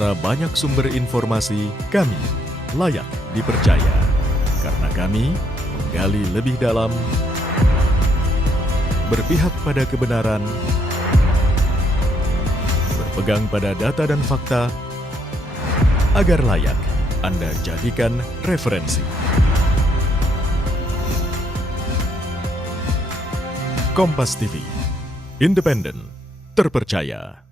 antara banyak sumber informasi, kami layak dipercaya. Karena kami menggali lebih dalam, berpihak pada kebenaran, berpegang pada data dan fakta, agar layak Anda jadikan referensi. Kompas TV, independen, terpercaya.